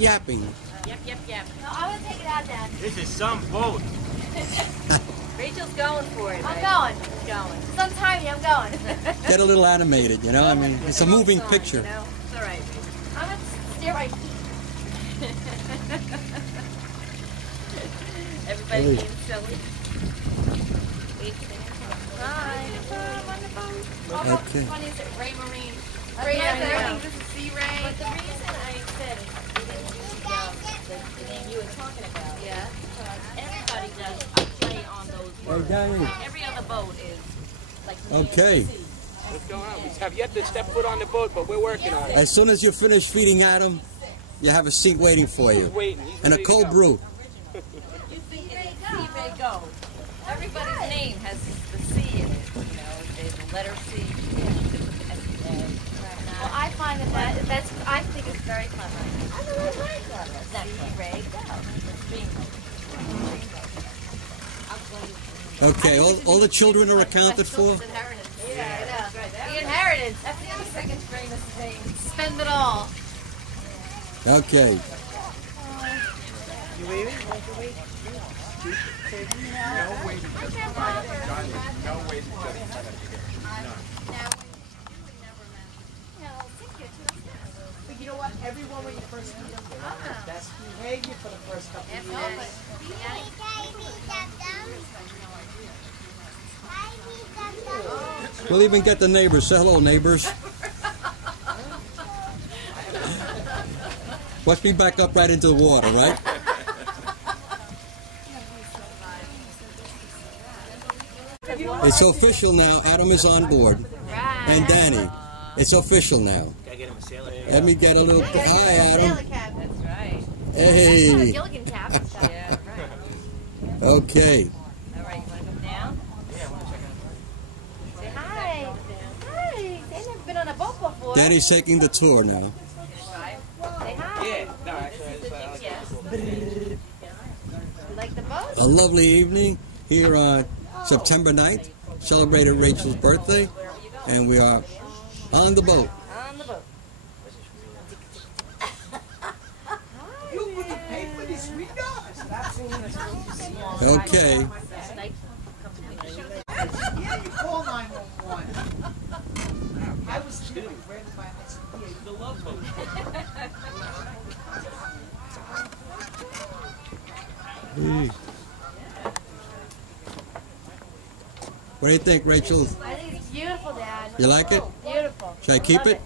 Yapping. Yep. No, I want to take it out, Dad. This is some boat. Rachel's going for it. I'm right? going. She's going. Some timing, I'm going. Get a little animated, you know? I mean, it's a moving Song, picture. You know? It's all right. I'm going to steer my feet. Everybody Hey. being silly. Hi. I'm on the boat. Oh, Okay. What is it? Ray Marine. Ray, Yeah, I I think know. this is Sea Ray. But the reason I said we didn't use the name you were talking about. Yeah. Because everybody does a play on those words. Danny. Every other boat is like Okay. What's going on? We have yet to step foot on the boat, but we're working on it. As soon as you finish feeding Adam, you have a seat waiting for He's you. waiting. He's And a ready to cold go. brew. You think Sea Ray go. Everybody's name has the C in it. You know, there's the letter C. Well, I find that's I think it's very clever. I know it's very clever. Sea Ray go. Okay, all the children are accounted for? Inheritance. Yeah, I know. The inheritance. That's the other second famous thing. Spend it all. Okay. You leaving? But you know what? Everyone when you first meet them, they're on their best behavior for the first couple of years. We'll even get the neighbors. Say hello, neighbors. Watch me back up right into the water, right? It's official now. Adam is on board. And Danny. It's official now. Gotta get him a sailor. Let me get a little... Hi, Adam. That's right. Hey. Gilligan cap. Yeah, right. Okay. All right, you want to come down? Say hi. Hi. They've never been on a boat before. Danny's taking the tour now. Say hi. Yeah. No, actually, I just like You like the boat? A lovely evening here on September 9th. Celebrated Rachel's birthday. And we are on the boat. On the boat. You wouldn't pay for this windows. That's Okay. yeah, you call 911. I was kidding. Ran by the love boat. Hey. What do you think, Rachel? I think it's beautiful, Dad. You like it? Beautiful. Should I keep Love it?